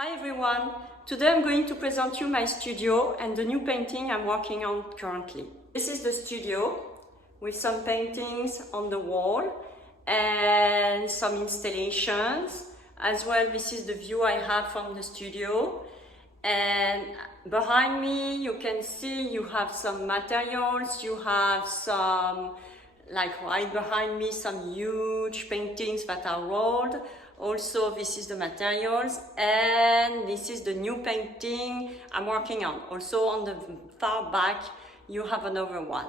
Hi everyone! Today I'm going to present you my studio and the new painting I'm working on currently. This is the studio with some paintings on the wall and some installations. As well, this is the view I have from the studio. And behind me you can see you have some materials, you have some, like right behind me, some huge paintings that are rolled. Also, this is the materials, and this is the new painting I'm working on. Also on the far back you have another one.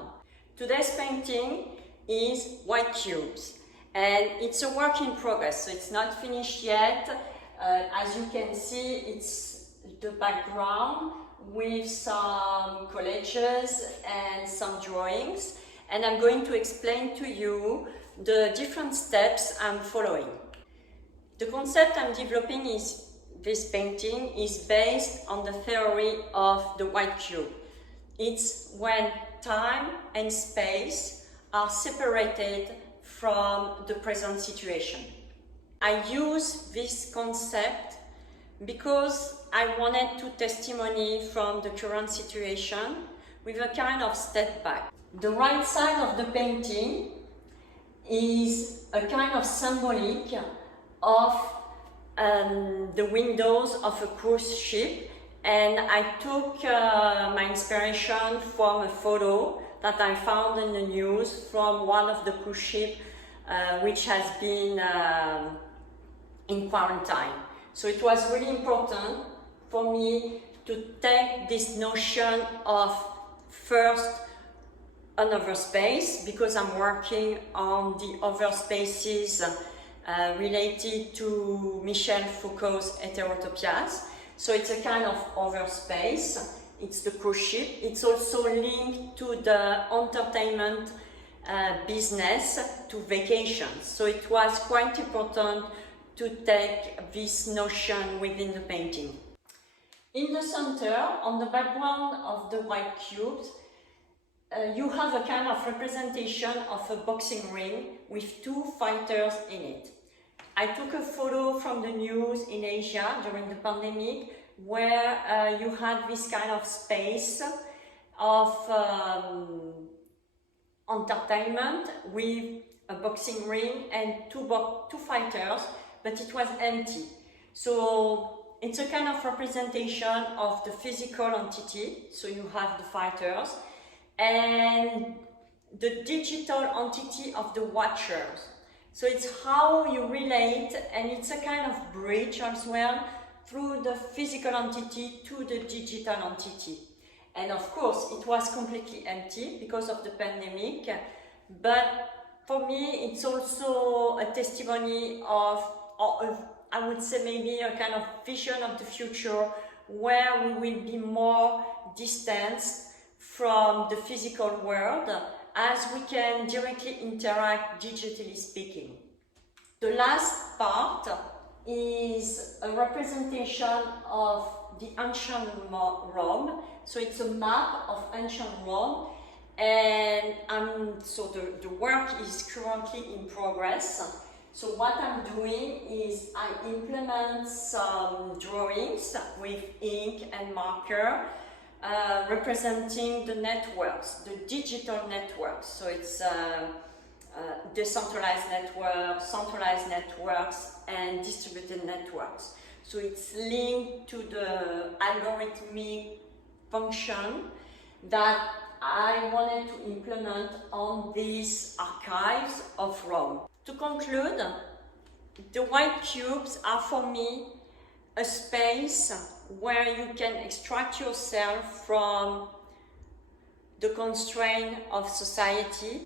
Today's painting is white cubes, and it's a work in progress, so it's not finished yet. As you can see, it's the background with some collages and some drawings, and I'm going to explain to you the different steps I'm following. The concept I'm developing is this painting is based on the theory of the white cube. It's when time and space are separated from the present situation. I use this concept because I wanted to testimony from the current situation with a kind of step back. The right side of the painting is a kind of symbolic of the windows of a cruise ship, and I took my inspiration from a photo that I found in the news from one of the cruise ships which has been in quarantine. So it was really important for me to take this notion of first another space, because I'm working on the other spaces related to Michel Foucault's Heterotopias. So it's a kind of other space. It's the cruise ship. It's also linked to the entertainment business, to vacations. So it was quite important to take this notion within the painting. In the center, on the background of the white cubes, you have a kind of representation of a boxing ring with two fighters in it. I took a photo from the news in Asia during the pandemic where you had this kind of space of entertainment with a boxing ring and two fighters, but it was empty. So it's a kind of representation of the physical entity, so you have the fighters, and the digital entity of the watchers. So it's how you relate, and it's a kind of bridge as well through the physical entity to the digital entity. And of course it was completely empty because of the pandemic, but for me it's also a testimony of, I would say maybe a kind of vision of the future where we will be more distanced from the physical world, as we can directly interact digitally speaking. The last part is a representation of the ancient Rome. So it's a map of ancient Rome, and so the work is currently in progress. So what I'm doing is I implement some drawings with ink and marker, representing the networks, the digital networks. So it's decentralized networks, centralized networks, and distributed networks. So it's linked to the algorithmic function that I wanted to implement on these archives of Rome. To conclude, the white cubes are for me a space where you can extract yourself from the constraint of society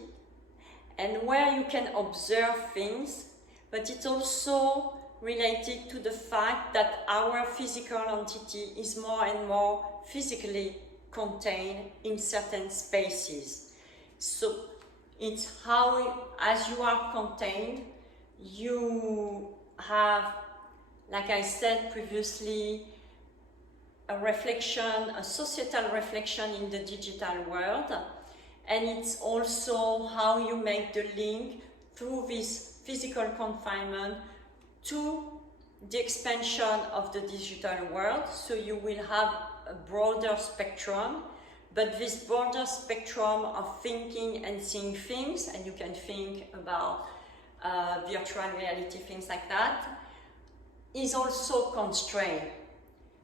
and where you can observe things, but it's also related to the fact that our physical entity is more and more physically contained in certain spaces. So it's how, as you are contained, you have, like I said previously, a reflection, a societal reflection in the digital world, and it's also how you make the link through this physical confinement to the expansion of the digital world, so you will have a broader spectrum, but this broader spectrum of thinking and seeing things, and you can think about virtual reality, things like that, is also constrained.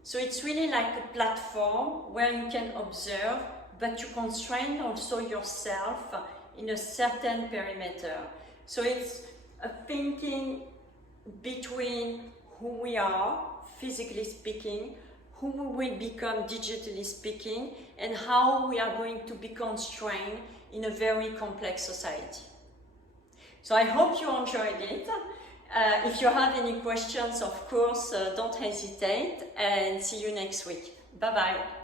So it's really like a platform where you can observe, but you constrain also yourself in a certain perimeter. So it's a thinking between who we are, physically speaking, who we will become digitally speaking, and how we are going to be constrained in a very complex society. So I hope you enjoyed it. If you have any questions, of course, don't hesitate, and see you next week. Bye-bye.